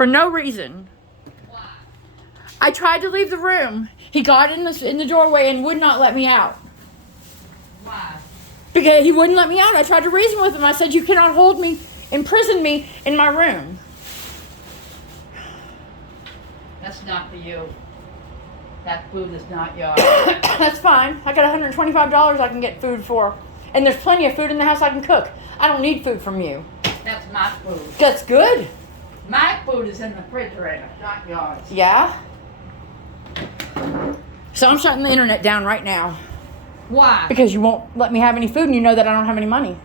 For no reason. Why? I tried to leave the room. He got in the doorway and would not let me out. Why? Because he wouldn't let me out. I tried to reason with him. I said, you cannot imprison me in my room. That's not for you. That food is not yours. That's fine. I got $125 I can get food for. And there's plenty of food in the house I can cook. I don't need food from you. That's my food. That's good. My food is in the refrigerator, not yours. Yeah? So I'm shutting the internet down right now. Why? Because you won't let me have any food and you know that I don't have any money.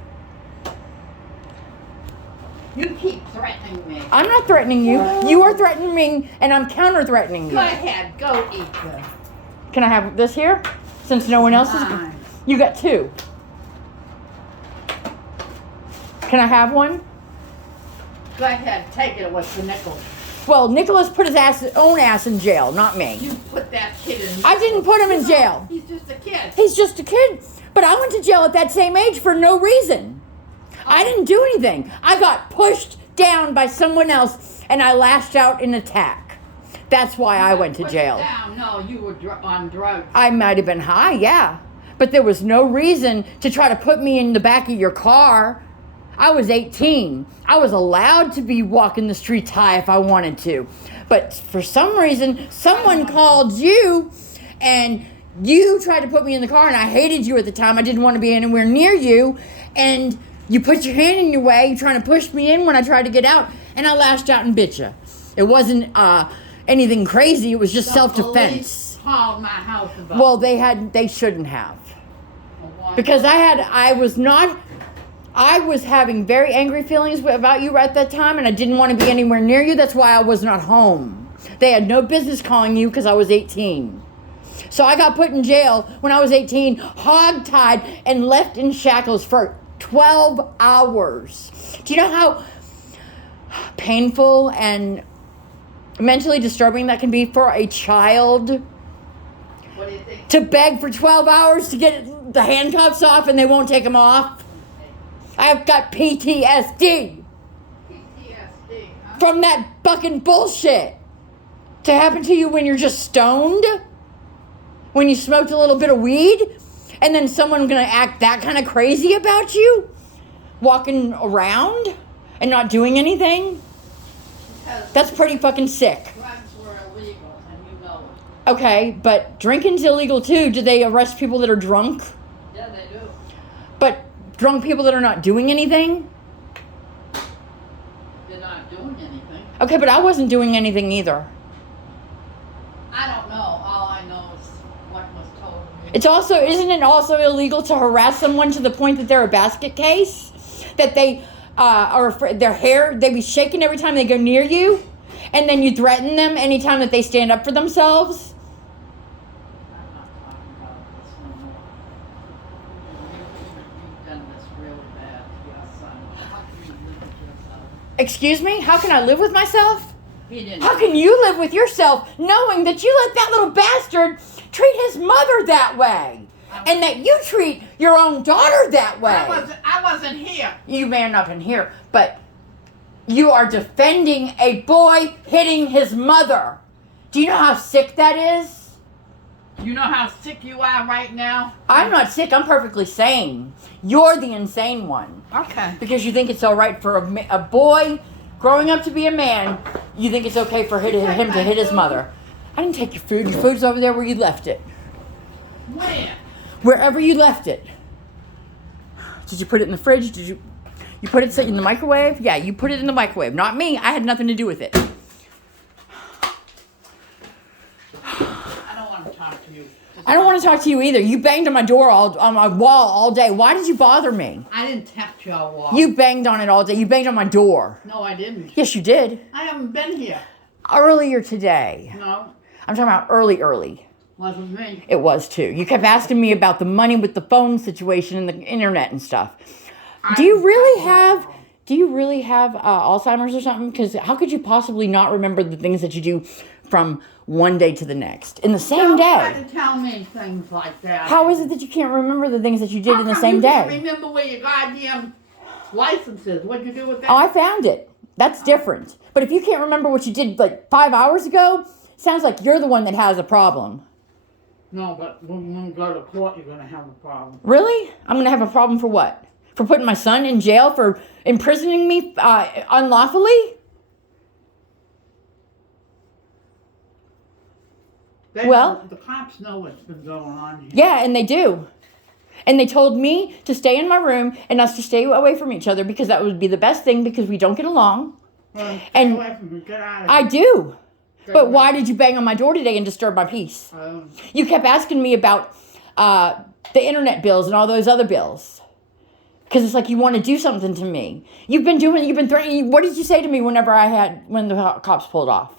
You keep threatening me. I'm not threatening you. You are threatening me and I'm counter-threatening you. Go ahead, go eat them. Can I have this here? Since no one else is... Mine. You got two. Can I have one? Go ahead, take it with the nickel. Well, Nicholas put his own ass in jail, not me. You put that kid in. I didn't put him in jail. He's just a kid. He's just a kid. But I went to jail at that same age for no reason. I didn't do anything. I got pushed down by someone else and I lashed out in attack. That's why I went to Put jail. it down. No, you were on drugs. I might have been high, yeah. But there was no reason to try to put me in the back of your car. I was 18. I was allowed to be walking the streets high if I wanted to. But for some reason, someone called you and you tried to put me in the car and I hated you at the time. I didn't want to be anywhere near you. And you put your hand in your way, trying to push me in when I tried to get out. And I lashed out and bit you. It wasn't anything crazy. It was just self-defense. Called my house about. Well, they shouldn't have. Because I was having very angry feelings about you at that time, and I didn't want to be anywhere near you. That's why I was not home. They had no business calling you because I was 18. So I got put in jail when I was 18, hog-tied, and left in shackles for 12 hours. Do you know how painful and mentally disturbing that can be for a child? What do you think? To beg for 12 hours to get the handcuffs off and they won't take them off? I've got PTSD huh? from that fucking bullshit. To happen to you when you're just stoned? When you smoked a little bit of weed? And then someone gonna act that kind of crazy about you? Walking around and not doing anything? Because That's pretty fucking sick. drugs were illegal, and you know it. Okay, but drinking's illegal too. Do they arrest people that are drunk? Yeah, they do. But drunk people that are not doing anything? They're not doing anything. Okay, but I wasn't doing anything either. I don't know. All I know is what was told me. Isn't it also illegal to harass someone to the point that they're a basket case? That they are afraid, their hair, they be shaking every time they go near you? And then you threaten them anytime that they stand up for themselves? I'm not talking about this no more. You've done this really bad to your son. How can you live with yourself? Excuse me? How can I live with myself? He didn't. How can you live with yourself knowing that you let that little bastard treat his mother that way? And that you treat your own daughter that way? I wasn't here. You may not have been here, but you are defending a boy hitting his mother. Do you know how sick that is? You know how sick you are right now? I'm not sick. I'm perfectly sane. You're the insane one. Okay. Because you think it's all right for a boy growing up to be a man, you think it's okay for him to hit his mother. I didn't take your food. Your food's over there where you left it. Where? Wherever you left it. Did you put it in the fridge? Did you put it in the microwave? Yeah, you put it in the microwave. Not me. I had nothing to do with it. I don't want to talk to you. I don't want to talk to you either. You banged on my door on my wall all day. Why did you bother me? I didn't tap your wall. You banged on it all day. You banged on my door. No, I didn't. Yes, you did. I haven't been here. Earlier today. No, I'm talking about early. wasn't me. It was too. You kept asking me about the money with the phone situation and the internet and stuff. Do you really have Alzheimer's or something? Because how could you possibly not remember the things that you do from one day to the next in the same Don't try day? to tell me things like that. How is it that you can't remember the things that you did How in the come same you day? can't remember where your goddamn license is? What'd you do with that? Oh, I found it. That's different. But if you can't remember what you did like 5 hours ago, sounds like you're the one that has a problem. No, but when we go to court, you're gonna have a problem. Really? I'm going to have a problem for what? For putting my son in jail for imprisoning me unlawfully? The cops know what's been going on here. Yeah, and they do. And they told me to stay in my room and us to stay away from each other because that would be the best thing because we don't get along. Well, And stay away from me. Get out of I here. do. Stay But away. why did you bang on my door today and disturb my peace? You kept asking me about the internet bills and all those other bills. Because it's like you want to do something to me. You've been threatening. What did you say to me when the cops pulled off?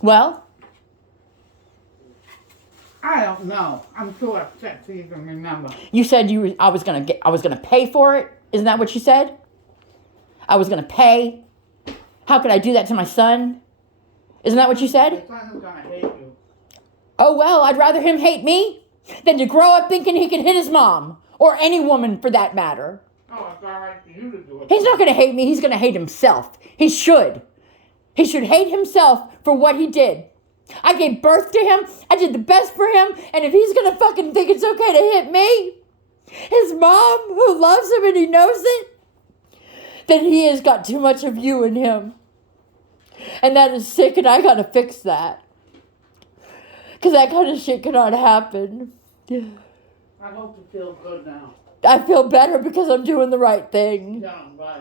Well, I don't know. I'm too upset to even remember. you said I was gonna pay for it. Isn't that what you said? I was gonna pay. How could I do that to my son? Isn't that what you said? Your son is gonna hate you. Oh, well, I'd rather him hate me than to grow up thinking he can hit his mom. Or any woman, for that matter. Oh, it's all right for you to do it. He's not going to hate me. He's going to hate himself. He should. He should hate himself for what he did. I gave birth to him. I did the best for him. And if he's going to fucking think it's okay to hit me, his mom, who loves him and he knows it, then he has got too much of you in him. And that is sick, and I got to fix that. Because that kind of shit cannot happen. I hope you feel good now. I feel better because I'm doing the right thing. Yeah, bye.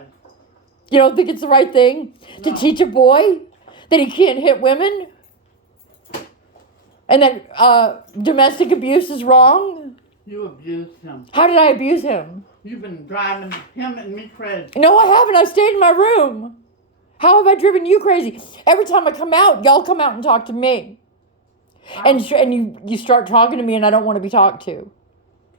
You don't think it's the right thing to No. teach a boy that he can't hit women? And that domestic abuse is wrong? You abused him. How did I abuse him? You've been driving him and me crazy. No, I haven't. I stayed in my room. How have I driven you crazy? Every time I come out, y'all come out and talk to me. And you start talking to me and I don't want to be talked to.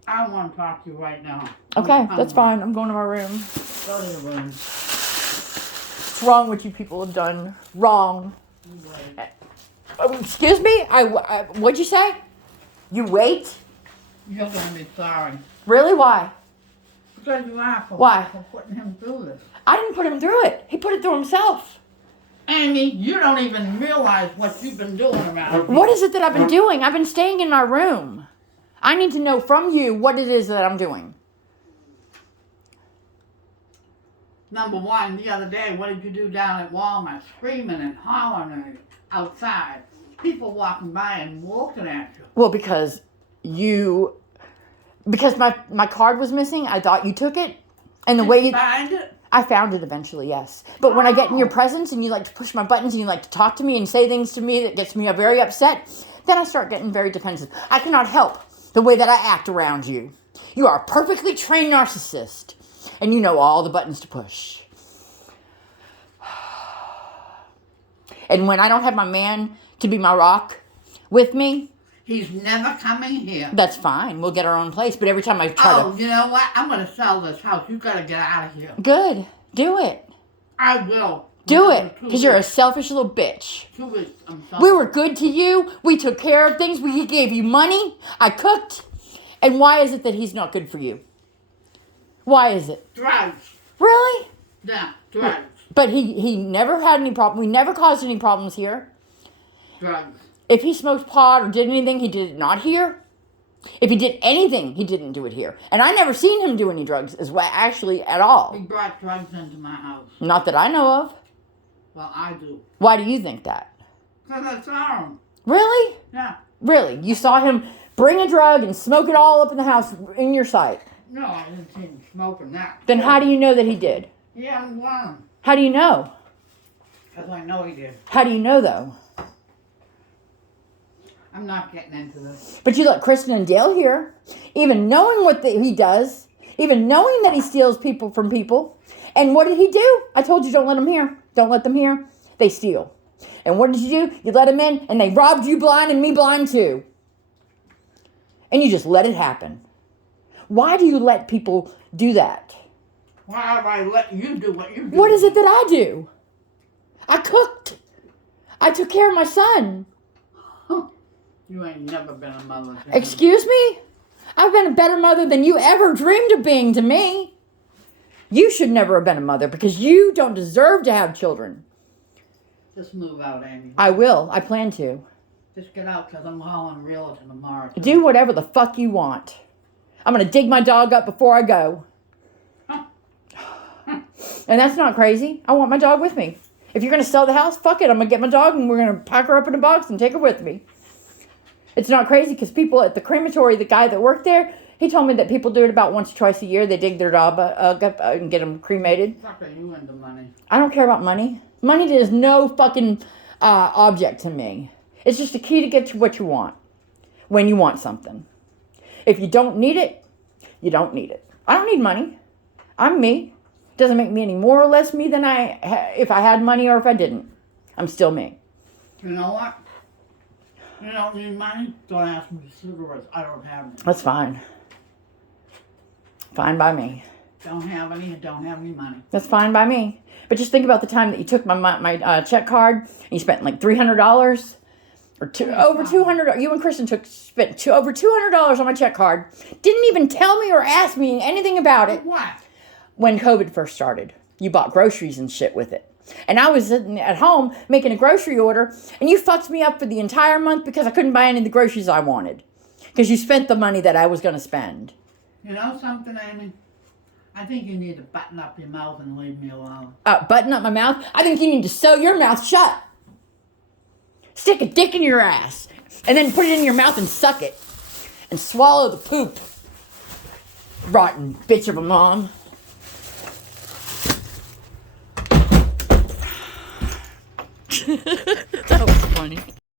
I don't want to talk to you right now. Okay, that's fine. I'm going to my room. Go to your room. What's wrong what you people have done? Wrong. Excuse me? What'd you say? You wait? You're going to be sorry. Really? Why? Because you are for, Why? for putting him through this. I didn't put him through it. He put it through himself. Amy, you don't even realize what you've been doing around here. What is it that I've been doing? I've been staying in my room. I need to know from you what it is that I'm doing. Number one, the other day, what did you do down at Walmart? Screaming and hollering outside. People walking by and looking at you. Well, because my card was missing, I thought you took it. And the way you... Find it? I found it eventually, yes. But when I get in your presence and you like to push my buttons and you like to talk to me and say things to me that gets me very upset, then I start getting very defensive. I cannot help the way that I act around you. You are a perfectly trained narcissist. And you know all the buttons to push. And when I don't have my man to be my rock with me, He's never coming here. that's fine. We'll get our own place. But every time I try Oh, you know what? I'm going to sell this house. You got to get out of here. Good. Do it. I will. Do Within it. 2 Because you're a weeks. selfish little bitch. 2 weeks. I'm sorry. We were good to you. We took care of things. We gave you money. I cooked. And why is it that he's not good for you? Why is it? Drugs. Really? Yeah, drugs. But he never had any problem. We never caused any problems here. Drugs. If he smoked pot or did anything, he did it not here. If he did anything, he didn't do it here. And I never seen him do any drugs as well, actually, at He all. brought drugs into my house. Not that I know of. Well, I do. Why do you think that? Because I saw him. Really? Yeah. Really? You saw him bring a drug and smoke it all up in the house in your sight. No, I didn't see him smoking that. Then how do you know that he did? He hadn't one. How do you know? Because I know he did. How do you know, though? I'm not getting into this. But you let Kristen and Dale hear, even knowing what he does, even knowing that he steals people from people. And what did he do? I told you, don't let them hear. Don't let them hear. They steal. And what did you do? You let them in, and they robbed you blind and me blind too. And you just let it happen. Why do you let people do that? Why have I let you do what you do? What is it that I do? I cooked. I took care of my son. You ain't never been a mother to him. Excuse me? I've been a better mother than you ever dreamed of being to me. You should never have been a mother because you don't deserve to have children. Just move out, Amy. I will. I plan to. Just get out because I'm hauling real to tomorrow. Do whatever the fuck you want. I'm going to dig my dog up before I go. And that's not crazy. I want my dog with me. If you're going to sell the house, fuck it. I'm going to get my dog and we're going to pack her up in a box and take her with me. It's not crazy because people at the crematory, the guy that worked there, he told me that people do it about once or twice a year. They dig their dog up and get them cremated. Fuck are you into money? I don't care about money. Money is no fucking object to me. It's just a key to get to what you want when you want something. If you don't need it, you don't need it. I don't need money. I'm me. Doesn't make me any more or less me than if I had money or if I didn't. I'm still me. You know what? You don't need money? Don't ask me for cigarettes. I don't have any. That's fine. Fine by me. Don't have any. Don't have any money. That's fine by me. But just think about the time that you took my check card and you spent like $300 or over $200. You and Kristen spent over $200 on my check card. Didn't even tell me or ask me anything about it. What? When COVID first started, you bought groceries and shit with it. And I was sitting at home making a grocery order, and you fucked me up for the entire month because I couldn't buy any of the groceries I wanted. Because you spent the money that I was going to spend. You know something, Amy? I think you need to button up your mouth and leave me alone. Button up my mouth? I think you need to sew your mouth shut. Stick a dick in your ass, and then put it in your mouth and suck it. And swallow the poop. Rotten bitch of a mom. That was funny.